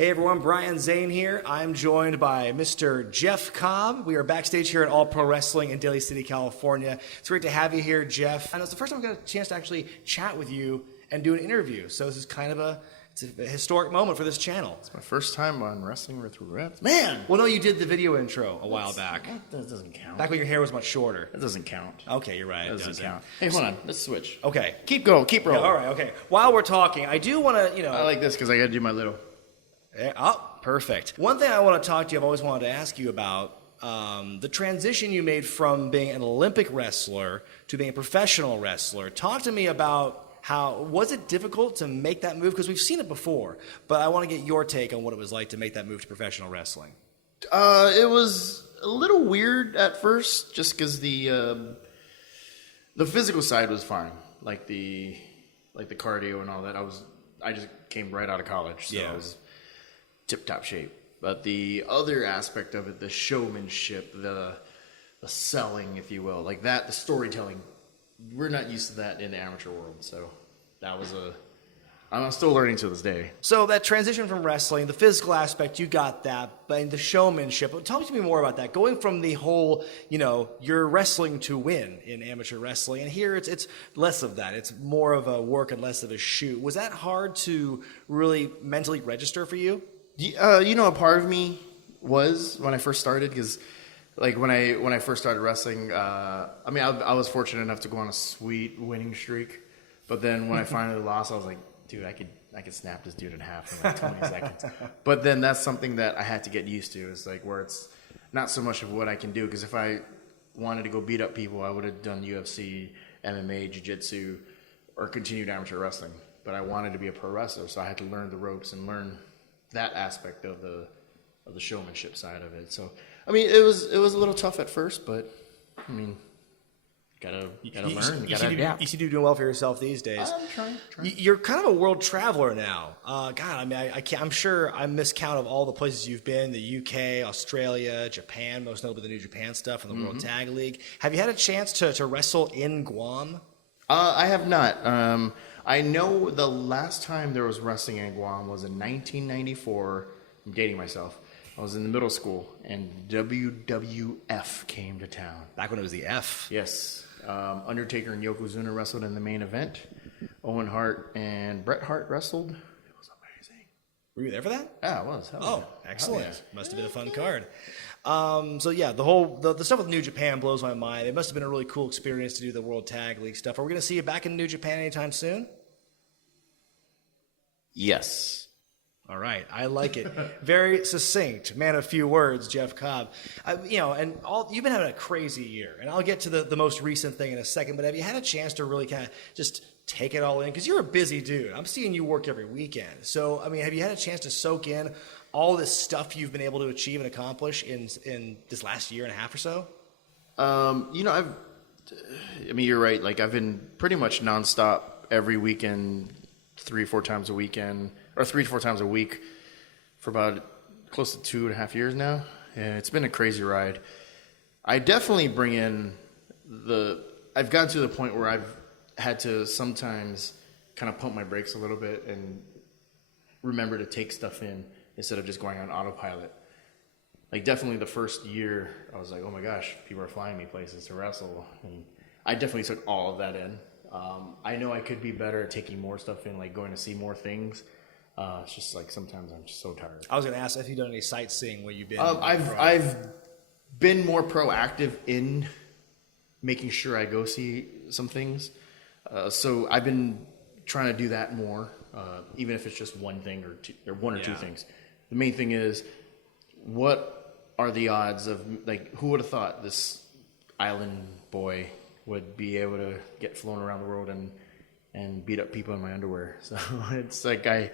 Hey everyone, Brian Zane here. I'm joined by Mr. Jeff Cobb. We are backstage here at All Pro Wrestling in Daly City, California. It's great to have you here, Jeff. And it's the first time I got a chance to actually chat with you and do an interview. So this is kind of a historic moment for this channel. It's my first time on Wrestling with Wregret. Man! Well, no, you did the video intro a while back. That doesn't count. Back when your hair was much shorter. That doesn't count. Okay, you're right. That doesn't count. Hey, hold on. Let's switch. Okay. Keep going. Keep rolling. Yeah, all right, okay. While we're talking, I do want to, I like this because I got to do my little... Oh, perfect. One thing I want to talk to you, I've always wanted to ask you about, the transition you made from being an Olympic wrestler to being a professional wrestler. Talk to me about was it difficult to make that move? Because we've seen it before, but I want to get your take on what it was like to make that move to professional wrestling. It was a little weird at first, just because the physical side was fine, like the cardio and all that. I just came right out of college, so I was tip-top shape. But the other aspect of it, the showmanship, the selling, if you will, like that, the storytelling, we're not used to that in the amateur world. So that was I'm still learning to this day. So that transition from wrestling, the physical aspect, you got that, but in the showmanship, talk to me more about that. Going from the whole, you're wrestling to win in amateur wrestling, and here it's less of that. It's more of a work and less of a shoot. Was that hard to really mentally register for you? A part of me was when I first started, because like when I first started wrestling, I was fortunate enough to go on a sweet winning streak, but then when I finally lost, I was like, dude, I could snap this dude in half in like 20 seconds. But then that's something that I had to get used to. It's like where it's not so much of what I can do, because if I wanted to go beat up people, I would have done UFC, MMA, jiu-jitsu, or continued amateur wrestling. But I wanted to be a pro wrestler, so I had to learn the ropes and learn that aspect of the showmanship side of it. So it was a little tough at first, but gotta learn. You gotta adapt. You seem to be doing well for yourself these days. I'm trying. You're kind of a world traveler now. I'm sure I miscount of all the places you've been: the UK, Australia, Japan, most notably the New Japan stuff and the World Tag League. Have you had a chance to wrestle in Guam? I have not. I know the last time there was wrestling in Guam was in 1994. I'm dating myself. I was in the middle school, and WWF came to town. Back when it was the F. Yes. Undertaker and Yokozuna wrestled in the main event. Owen Hart and Bret Hart wrestled. It was amazing. Were you there for that? Yeah, I was. Excellent. Yeah. Must have been a fun card. The stuff with New Japan blows my mind. It must have been a really cool experience to do the World Tag League stuff. Are we going to see you back in New Japan anytime soon? Yes. All right, I like it. Very succinct, man of few words, Jeff Cobb. You've been having a crazy year, and I'll get to the most recent thing in a second, but have you had a chance to really kind of just take it all in? Because you're a busy dude. I'm seeing you work every weekend. So, have you had a chance to soak in all this stuff you've been able to achieve and accomplish in this last year and a half or so? You're right. Like, I've been pretty much nonstop every weekend, 3 or 4 times a weekend, or 3 to 4 times a week for about close to 2.5 years now. And it's been a crazy ride. I definitely bring in I've gotten to the point where I've had to sometimes kind of pump my brakes a little bit and remember to take stuff in instead of just going on autopilot. Like, definitely the first year, I was like, oh my gosh, people are flying me places to wrestle. And I definitely took all of that in. I know I could be better at taking more stuff in, like going to see more things. It's just like sometimes I'm just so tired. I was going to ask if you've done any sightseeing where you've been. I've been more proactive in making sure I go see some things. So I've been trying to do that more, even if it's just one thing or one or two things. The main thing is, what are the odds of, like, who would have thought this island boy would be able to get flown around the world and beat up people in my underwear? So it's like I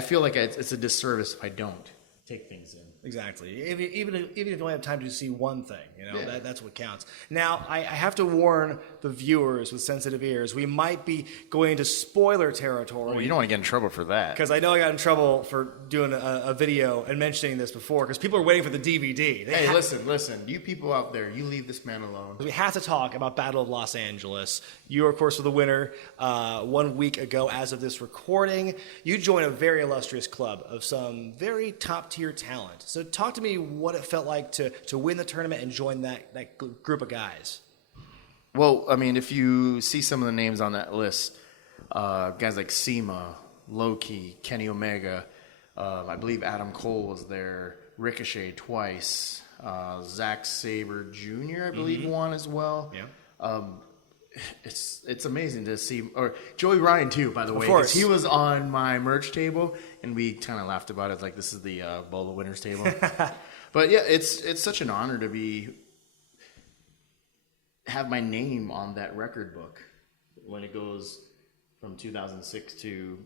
feel like it's a disservice if I don't take things in. Exactly. Even if you only have time to see one thing, Yeah. that's what counts. Now, I have to warn the viewers with sensitive ears. We might be going into spoiler territory. Well, you don't want to get in trouble for that. Because I know I got in trouble for doing a video and mentioning this before, because people are waiting for the DVD. Hey, listen. You people out there, you leave this man alone. We have to talk about Battle of Los Angeles. You, of course, were the winner 1 week ago as of this recording. You joined a very illustrious club of some very top-tier talent. So talk to me what it felt like to win the tournament and join that group of guys. Well, I mean, if you see some of the names on that list, guys like Sema, Loki, Kenny Omega, I believe Adam Cole was there, Ricochet twice, Zack Sabre Jr. I believe won as well. Yeah. It's amazing to see, or Joey Ryan too, by the way. Of course. He was on my merch table, and we kind of laughed about it, like this is the Bowl of Winners table. But yeah, it's such an honor to have my name on that record book when it goes from 2006 to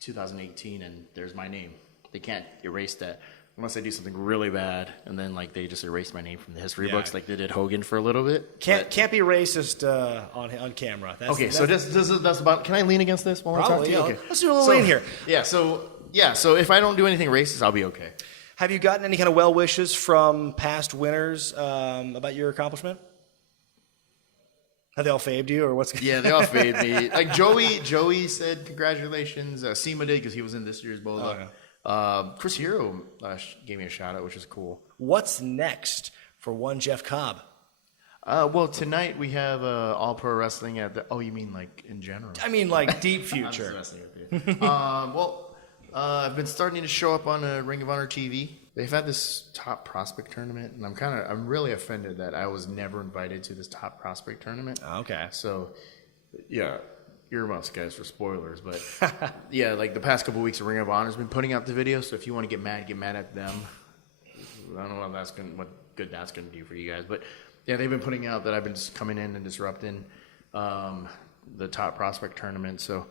2018, and there's my name. They can't erase that unless I do something really bad, and then like they just erase my name from the history books, like they did Hogan for a little bit. Can't be racist on camera. So that's about. Can I lean against this while I talk to you? Yeah. Okay. Let's do a little lean here. So if I don't do anything racist, I'll be okay. Have you gotten any kind of well wishes from past winners about your accomplishment? Have they all faved you, or what's? Yeah, they all faved me. Like Joey said congratulations. Sema did because he was in this year's Bowl. Oh, yeah. Chris Hero gave me a shout out, which is cool. What's next for one Jeff Cobb? Well, tonight we have All Pro Wrestling at the. Oh, you mean like in general? I mean, like deep I'm future. just messing with you. I've been starting to show up on Ring of Honor TV. They've had this top prospect tournament, and I'm really offended that I was never invited to this top prospect tournament. Okay. So, yeah, earmuffs, guys, for spoilers. But yeah, like the past couple weeks, Ring of Honor's been putting out the video. So if you want to get mad at them. I don't know what good that's gonna do for you guys, but yeah, they've been putting out that I've been just coming in and disrupting the top prospect tournament. So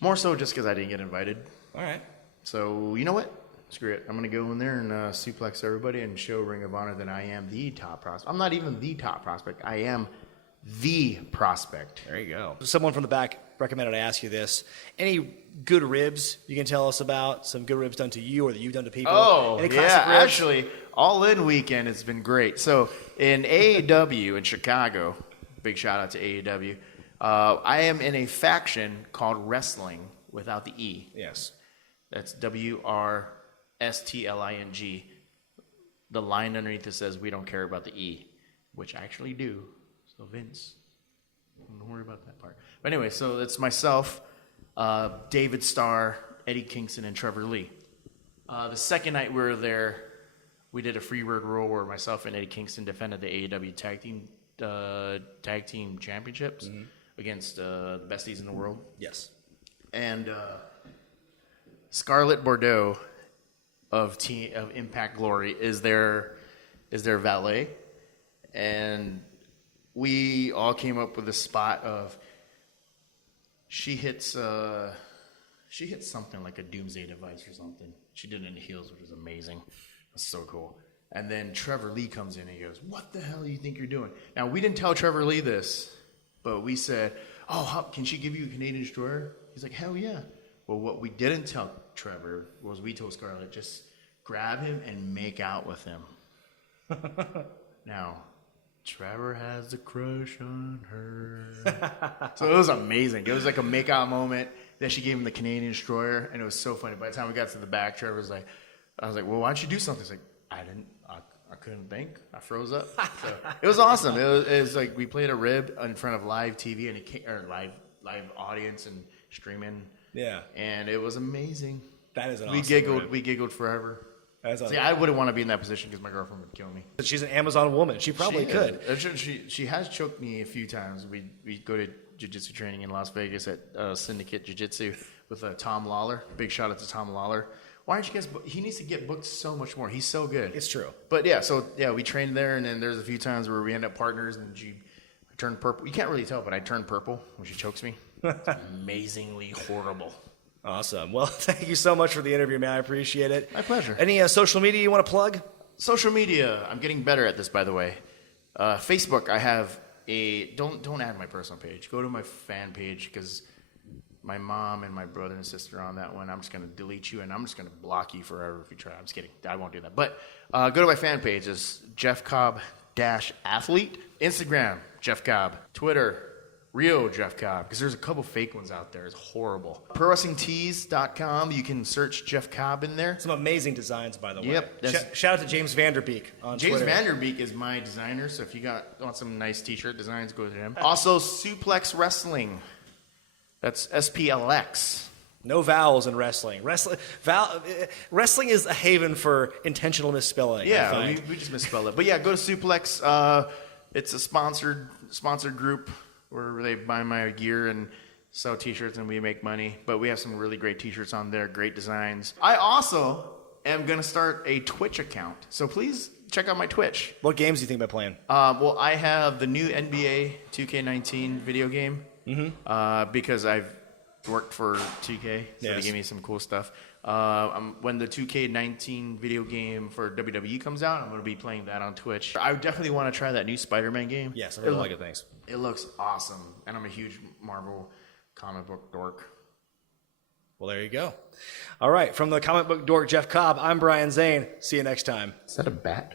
more so just because I didn't get invited. All right. So you know what? Screw it. I'm going to go in there and suplex everybody and show Ring of Honor that I am the top prospect. I'm not even the top prospect. I am the prospect. There you go. Someone from the back recommended I ask you this. Any good ribs you can tell us about? Some good ribs done to you or that you've done to people? Oh, Any yeah. classic ribs? Actually, All In weekend has been great. So in AEW in Chicago, big shout out to AEW, I am in a faction called Wrestling without the E. Yes. That's WRSTLING. The line underneath it says, "We don't care about the E," which I actually do. So Vince, don't worry about that part. But anyway, so it's myself, David Starr, Eddie Kingston, and Trevor Lee. The second night we were there, we did a Freebird Rule where myself and Eddie Kingston defended the AEW Tag Team Championships against the besties in the world. Yes. And Scarlett Bordeaux of Impact Glory is their valet, and we all came up with a spot of she hits something like a doomsday device or something. She did it in the heels, which was amazing. That's so cool. And then Trevor Lee comes in and he goes, "What the hell do you think you're doing?" Now we didn't tell Trevor Lee this, but we said, "Oh, can she give you a Canadian Destroyer?" He's like, "Hell yeah." Well, what we didn't tell Trevor was we told Scarlett, just grab him and make out with him. Now, Trevor has a crush on her. So it was amazing. It was like a make out moment. Then she gave him the Canadian Destroyer, and it was so funny. By the time we got to the back, Trevor was like, I was like, "Well, why don't you do something?" He's like, I couldn't think. I froze up. So it was awesome. It was like we played a rib in front of live TV and live audience and streaming. Yeah. And it was amazing. That is an We awesome giggled. rib. We giggled forever. That's See, I wouldn't want to be in that position because my girlfriend would kill me. She's an Amazon woman. She probably could. She has choked me a few times. We go to jiu-jitsu training in Las Vegas at Syndicate Jiu-Jitsu with Tom Lawler. Big shout out to Tom Lawler. Why aren't you guys? He needs to get booked so much more. He's so good. It's true. But yeah, we trained there, and then there's a few times where we end up partners, and she turned purple. You can't really tell, but I turned purple when she chokes me. It's amazingly horrible. Awesome. Well, thank you so much for the interview, man. I appreciate it. My pleasure. Any social media you want to plug? Social media. I'm getting better at this, by the way. Facebook, I have a... Don't add my personal page. Go to my fan page, because my mom and my brother and sister are on that one. I'm just going to delete you, and I'm just going to block you forever if you try. I'm just kidding. I won't do that. But go to my fan page. It's Jeff Cobb-athlete. Instagram, Jeff Cobb. Twitter, Rio Jeff Cobb, because there's a couple fake ones out there. It's horrible. ProWrestlingTees.com. You can search Jeff Cobb in there. Some amazing designs, by the way. Yep. Shout out to James Vanderbeek on James Twitter. Vanderbeek is my designer, so if you want some nice t-shirt designs, go to him. Also, Suplex Wrestling. That's SPLX. No vowels in wrestling. Wrestling is a haven for intentional misspelling. Yeah, we just misspelled it. But yeah, go to Suplex. It's a sponsored group where they buy my gear and sell t-shirts, and we make money. But we have some really great t-shirts on there, great designs. I also am going to start a Twitch account, so please check out my Twitch. What games do you think about playing? Well, I have the new NBA 2K19 video game, because I've worked for 2K, so they gave me some cool stuff. When the 2K19 video game for WWE comes out, I'm going to be playing that on Twitch. I definitely want to try that new Spider-Man game. Yes, I really like it. Thanks. It looks awesome, and I'm a huge Marvel comic book dork. Well, there you go. All right, from the comic book dork Jeff Cobb, I'm Brian Zane. See you next time. Is that a bat?